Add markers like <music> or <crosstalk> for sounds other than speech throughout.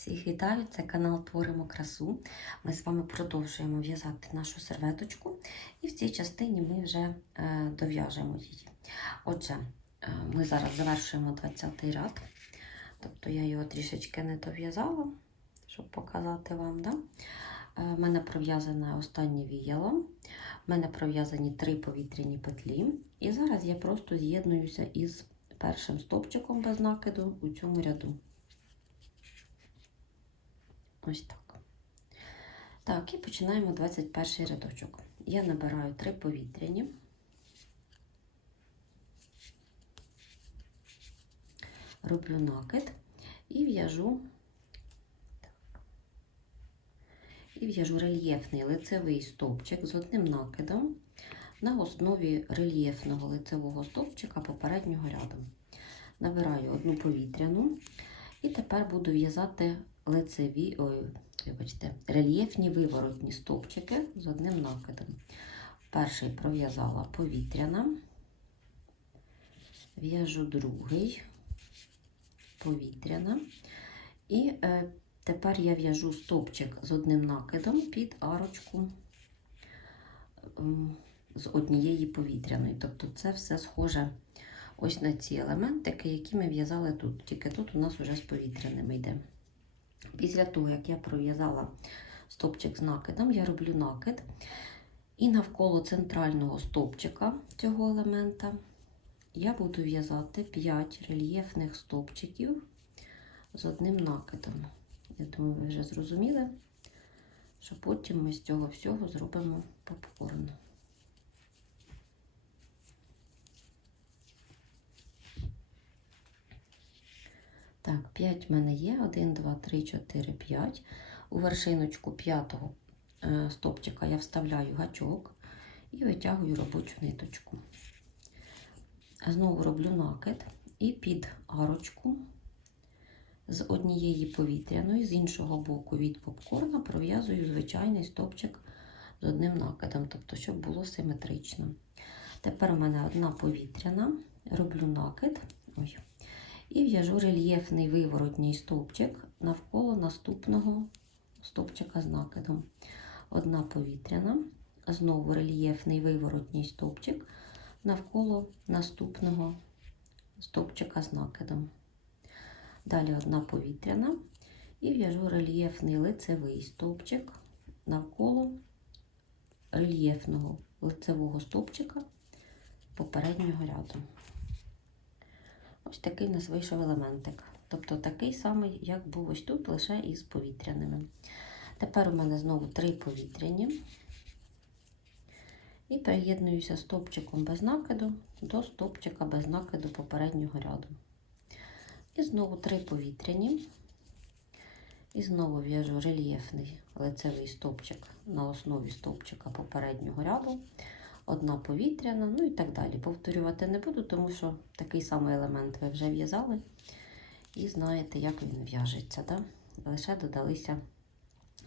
Всіх вітаю! Це канал Творимо красу. Ми з вами продовжуємо в'язати нашу серветочку, і в цій частині ми вже е, дов'яжемо її. Отже, е, ми зараз завершуємо 20-й ряд, тобто я його трішечки не дов'язала, щоб показати вам. Да? Е, в мене пров'язане останнє віяло, в мене пров'язані три повітряні петлі. І зараз я просто з'єднуюся із першим стовпчиком без накиду у цьому ряду. Ось так. Так, і починаємо 21 рядочок. Я набираю три повітряні. Роблю накид і в'яжу і в'яжу рельєфний лицевий стовпчик з одним накидом на основі рельєфного лицевого стовпчика попереднього ряду. Набираю одну повітряну і тепер буду в'язати лицеві, ой, вибачте, рельєфні виворотні стовпчики з одним накидом. Перший пров'язала повітряна, в'яжу другий повітряна. І е, тепер я в'яжу стовпчик з одним накидом під арочку е, з однієї повітряної. Тобто це все схоже ось на ці елементики, які ми в'язали тут. Тільки тут у нас вже з повітряними йде. Після того, як я пров'язала стовпчик з накидом, я роблю накид. І навколо центрального стовпчика цього елемента я буду в'язати 5 рельєфних стовпчиків з одним накидом. Я думаю, ви вже зрозуміли, що потім ми з цього всього зробимо попкорн. Так, 5 в мене є. 1, 2, 3, 4, 5. У вершиночку п'ятого е, стопчика я вставляю гачок і витягую робочу ниточку. Знову роблю накид і під арочку з однієї повітряної, з іншого боку від попкорна пров'язую звичайний стопчик з одним накидом, тобто, щоб було симетрично. Тепер у мене одна повітряна, роблю накид. Ой, і в'яжу рельєфний виворотній стовпчик навколо наступного стовпчика з накидом. Одна повітряна, знову рельєфний виворотній стовпчик навколо наступного стовпчика з накидом. Далі одна повітряна і в'яжу рельєфний лицевий стовпчик навколо рельєфного лицевого стовпчика попереднього ряду. Ось такий у нас вийшов елементик. Тобто такий самий, як був ось тут, лише із повітряними. Тепер у мене знову три повітряні. І приєднуюся стовпчиком без накиду до стовпчика без накиду попереднього ряду. І знову три повітряні. І знову в'яжу рельєфний лицевий стовпчик на основі стовпчика попереднього ряду одна повітряна, ну і так далі. Повторювати не буду, тому що такий самий елемент ви вже в'язали і знаєте, як він в'яжеться. Да? Лише додалися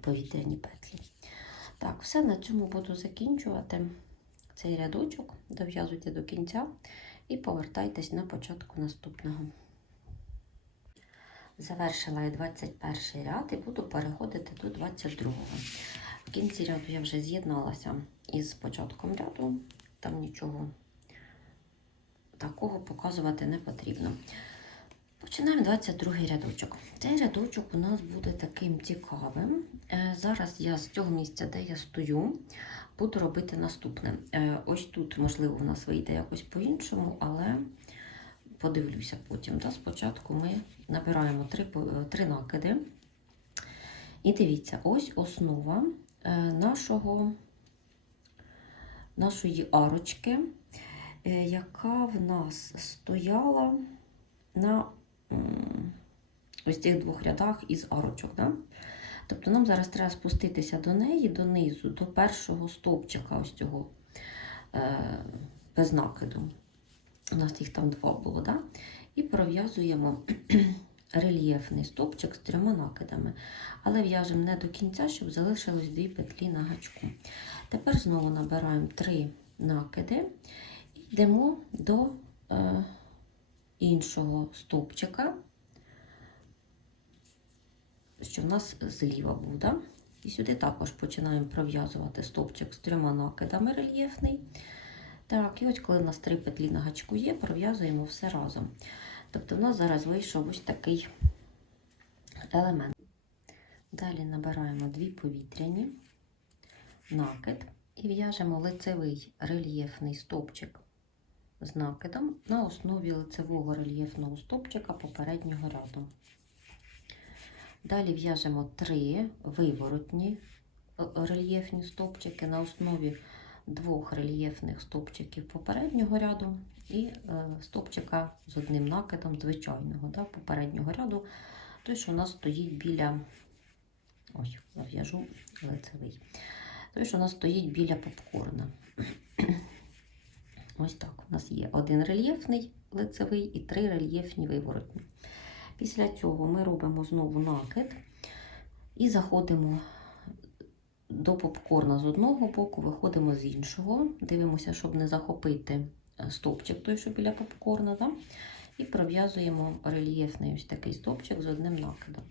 повітряні петлі. Так, все на цьому буду закінчувати цей рядочок, дов'язуйте до кінця і повертайтесь на початку наступного. Завершила я 21 ряд і буду переходити до 22. В кінці ряду я вже з'єдналася із початком ряду, там нічого такого показувати не потрібно. Починаємо 22 рядочок. Цей рядочок у нас буде таким цікавим. Е, Зараз я з цього місця, де я стою, буду робити наступне. Е, Ось тут, можливо, у нас вийде якось по-іншому, але подивлюся потім. Да? Спочатку ми набираємо три, три накиди. І дивіться, ось основа е, нашого нашої арочки, е, яка в нас стояла на ось цих двох рядах із арочок. Да? Тобто нам зараз треба спуститися до неї, донизу, до першого стовпчика ось цього е, без накиду. У нас їх там два було, да? і пров'язуємо рельєфний стовпчик з трьома накидами. Але в'яжемо не до кінця, щоб залишилось дві петлі на гачку. Тепер знову набираємо три накиди і йдемо до е, іншого стовпчика що в нас зліва буде. І сюди також починаємо пров'язувати стовпчик з трьома накидами рельєфний. Так, і ось коли у нас три петлі на гачку є, пров'язуємо все разом. Тобто у нас зараз вийшов ось такий елемент. Далі набираємо дві повітряні, накид і в'яжемо лицевий рельєфний стовпчик з накидом на основі лицевого рельєфного стовпчика попереднього ряду. Далі в'яжемо три виворотні е, рельєфні стовпчики на основі двох рельєфних стовпчиків попереднього ряду і е, стовпчика з одним накидом звичайного да, попереднього ряду, той, що у нас стоїть біля ось, зав'яжу лицевий. Той, що у нас стоїть біля попкорна. <clears throat> Ось так. У нас є один рельєфний лицевий і три рельєфні виворотні. Після цього ми робимо знову накид і заходимо до попкорна з одного боку, виходимо з іншого. Дивимося, щоб не захопити стовпчик, той, що біля попкорна. Да? І пров'язуємо рельєфний ось такий стовпчик з одним накидом.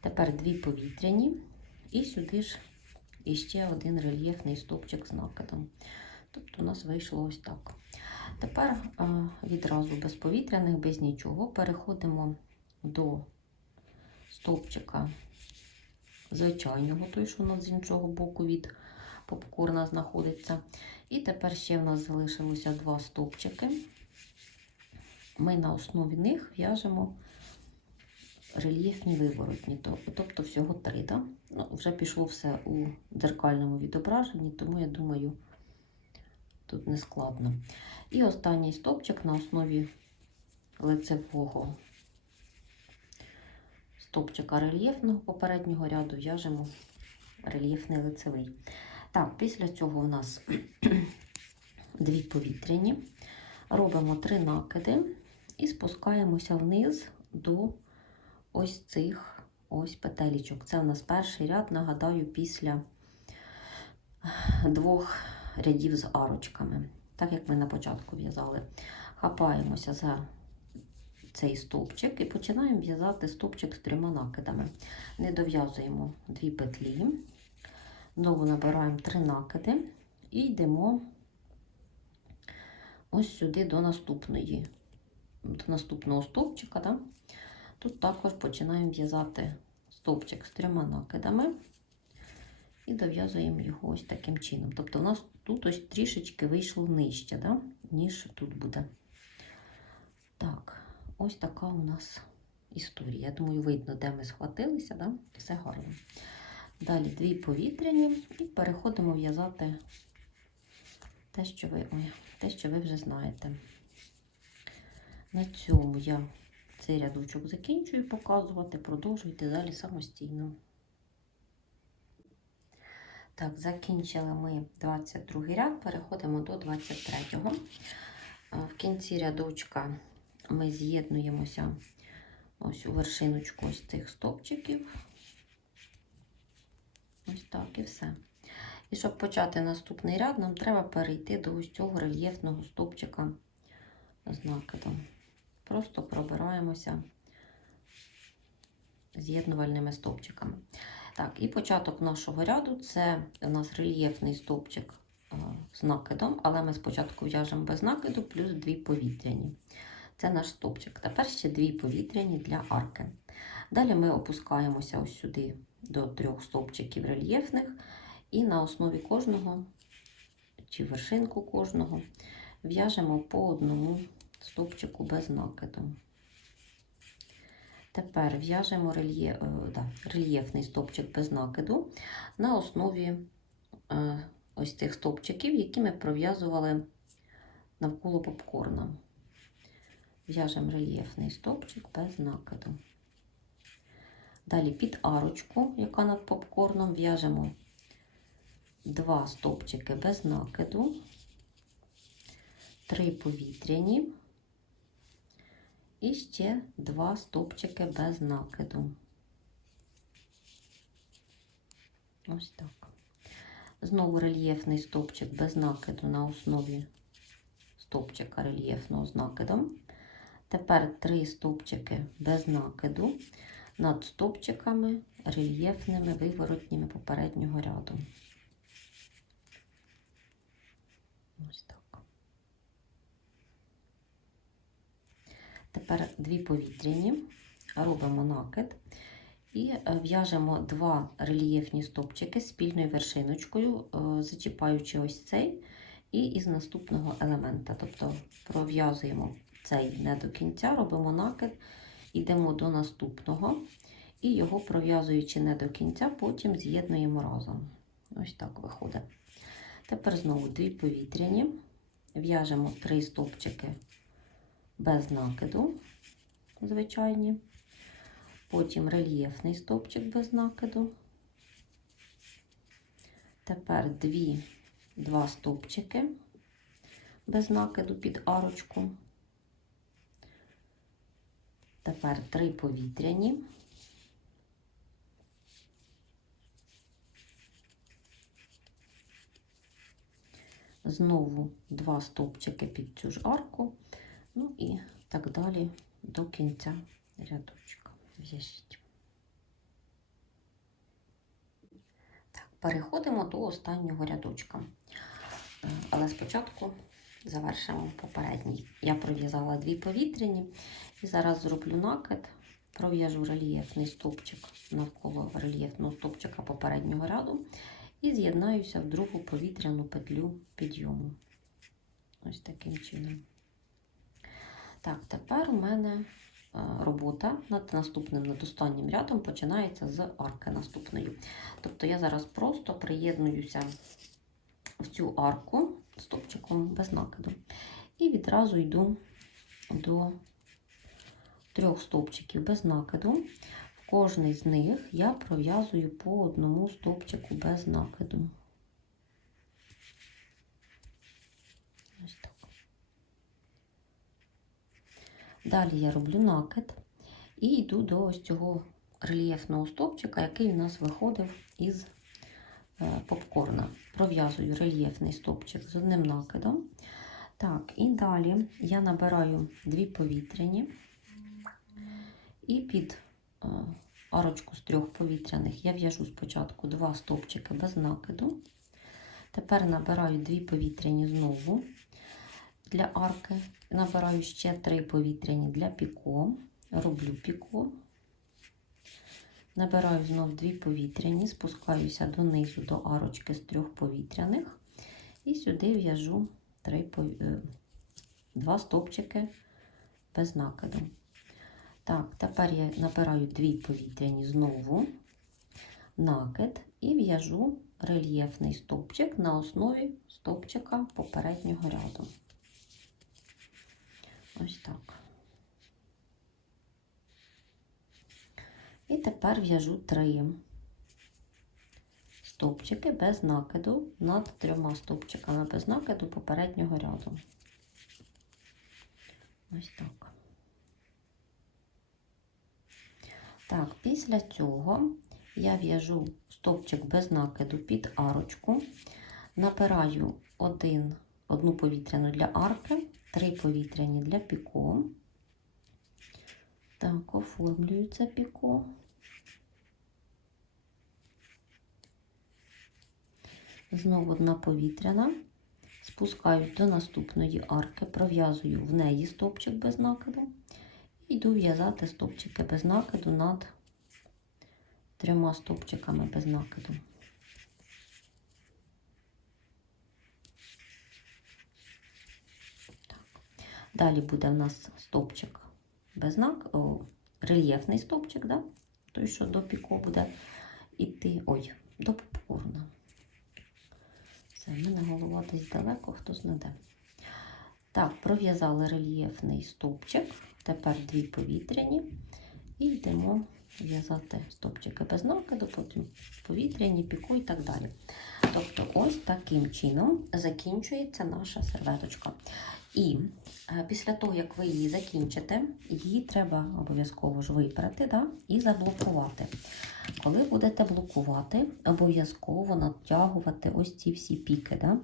Тепер дві повітряні, і сюди ж іще один рельєфний стовпчик з накидом. Тобто у нас вийшло ось так. Тепер відразу без повітряних, без нічого, переходимо до стовпчика звичайного, той, що у нас з іншого боку від попкорна знаходиться. І тепер ще в нас залишилося два стовпчики. Ми на основі них в'яжемо рельєфні виворотні, тобто всього три. Да? Ну, Вже пішло все у дзеркальному відображенні, тому я думаю, тут не складно. І останній стовпчик на основі лицевого стовпчика рельєфного попереднього ряду в'яжемо рельєфний лицевий. Так, після цього у нас <clears throat> дві повітряні, робимо три накиди і спускаємося вниз до ось цих ось петелічок. Це у нас перший ряд, нагадаю, після двох рядів з арочками. Так як ми на початку в'язали. Хапаємося за цей стовпчик і починаємо в'язати стовпчик з трьома накидами. Не дов'язуємо дві петлі, знову набираємо три накиди і йдемо ось сюди до наступної, до наступного стовпчика. Да? Тут також починаємо в'язати стовпчик з трьома накидами і дов'язуємо його ось таким чином. Тобто, у нас тут ось трішечки вийшло нижче, да? ніж тут буде. Так, ось така у нас історія. Я думаю, видно, де ми схватилися, да? все гарно. Далі дві повітряні і переходимо в'язати те, що ви, ой, те, що ви вже знаєте. На цьому я цей рядочок закінчую показувати, продовжуйте далі самостійно. Так, закінчили ми 22 ряд, переходимо до 23-го. В кінці рядочка ми з'єднуємося ось у вершиночку ось цих стовпчиків. Ось так і все. І щоб почати наступний ряд, нам треба перейти до ось цього рельєфного стовпчика з накидом. Просто пробираємося з'єднувальними стовпчиками. Так, і початок нашого ряду це у нас рельєфний стовпчик е, з накидом, але ми спочатку в'яжемо без накиду, плюс дві повітряні. Це наш стовпчик. Тепер ще дві повітряні для арки. Далі ми опускаємося ось сюди до трьох стовпчиків рельєфних, і на основі кожного, чи вершинку кожного, в'яжемо по одному стовпчику без накиду. Тепер в'яжемо рельє... е, да, рельєфний стовпчик без накиду на основі е, ось цих стовпчиків, які ми пров'язували навколо попкорна. В'яжемо рельєфний стовпчик без накиду. Далі під арочку, яка над попкорном, в'яжемо два стовпчики без накиду, три повітряні. І ще два стовпчики без накиду. Ось так. Знову рельєфний стовпчик без накиду на основі стовпчика рельєфного з накидом. Тепер три стовпчики без накиду. Над стовпчиками рельєфними виворотніми попереднього ряду. Ось так. Тепер дві повітряні, робимо накид і е, в'яжемо два рельєфні стовпчики спільною вершиночкою, е, зачіпаючи ось цей і із наступного елемента. Тобто пров'язуємо цей не до кінця, робимо накид, йдемо до наступного і його пров'язуючи не до кінця, потім з'єднуємо разом. Ось так виходить. Тепер знову дві повітряні, в'яжемо три стовпчики без накиду, звичайні. Потім рельєфний стовпчик без накиду. Тепер дві, два стовпчики без накиду під арочку. Тепер три повітряні. Знову два стовпчики під цю ж арку, ну і так далі до кінця рядочка. В'яжіть. Так, переходимо до останнього рядочка. Е, Але спочатку завершимо попередній. Я пров'язала дві повітряні і зараз зроблю накид, пров'яжу рельєфний стовпчик навколо рельєфного стовпчика попереднього ряду і з'єднаюся в другу повітряну петлю підйому. Ось таким чином. Так, тепер у мене е, робота над наступним над останнім рядом починається з арки наступної. Тобто я зараз просто приєднуюся в цю арку стопчиком без накиду. І відразу йду до трьох стовпчиків без накиду. В кожний з них я пров'язую по одному стовпчику без накиду. Ось так. Далі я роблю накид і йду до ось цього рельєфного стовпчика, який у нас виходив із попкорна. Пров'язую рельєфний стовпчик з одним накидом. Так, і далі я набираю дві повітряні і під е, арочку з трьох повітряних я в'яжу спочатку два стовпчики без накиду. Тепер набираю дві повітряні знову для арки. Набираю ще три повітряні для піко, роблю піко. Набираю знов дві повітряні, спускаюся донизу до арочки з трьох повітряних. І сюди в'яжу е, два стовпчики без накиду. Так, тепер я набираю дві повітряні знову, накид і в'яжу рельєфний стовпчик на основі стовпчика попереднього ряду. Ось так. І тепер в'яжу три стовпчики без накиду над трьома стовпчиками без накиду попереднього ряду. Ось так. Так, після цього я в'яжу стовпчик без накиду під арочку, набираю один, одну повітряну для арки, три повітряні для піко. Так, оформлюю це піко. Знову одна повітряна. Спускаюсь до наступної арки, пров'язую в неї стовпчик без накиду. І йду в'язати стовпчики без накиду над трьома стовпчиками без накиду. Так. Далі буде в нас стовпчик без накиду, о, рельєфний стовпчик, да? той, що до піко буде іти, ой, до попкорна. Все, в мене голова десь далеко, хто знаде. Так, пров'язали рельєфний стовпчик, тепер дві повітряні, і йдемо в'язати стовпчики без накиду, потім повітряні, піко і так далі. Тобто, ось таким чином закінчується наша серветочка. І е, після того, як ви її закінчите, її треба обов'язково ж випрати да, і заблокувати. Коли будете блокувати, обов'язково натягувати ось ці всі піки. Да?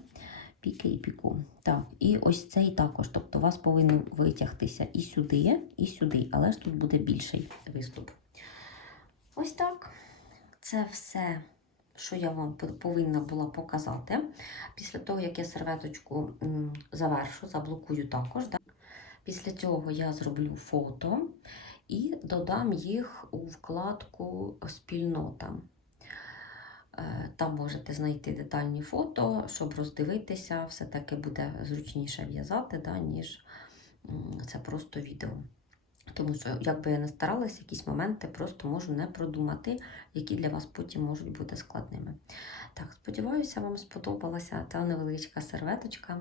Піки і піку. Так, і ось цей також. Тобто у вас повинен витягтися і сюди, і сюди, але ж тут буде більший виступ. Ось так. Це все, що я вам повинна була показати. Після того, як я серветочку завершу, заблокую також. Да? Після цього я зроблю фото і додам їх у вкладку Спільнота. Е, Там можете знайти детальні фото, щоб роздивитися, все-таки буде зручніше в'язати, да, ніж це просто відео. Тому що, як би я не старалася, якісь моменти просто можу не продумати, які для вас потім можуть бути складними. Так, сподіваюся, вам сподобалася ця невеличка серветочка.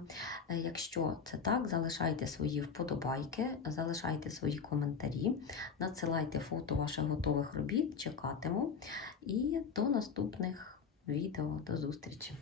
Е, Якщо це так, залишайте свої вподобайки, залишайте свої коментарі, надсилайте фото ваших готових робіт, чекатиму. І до наступних відео. До зустрічі!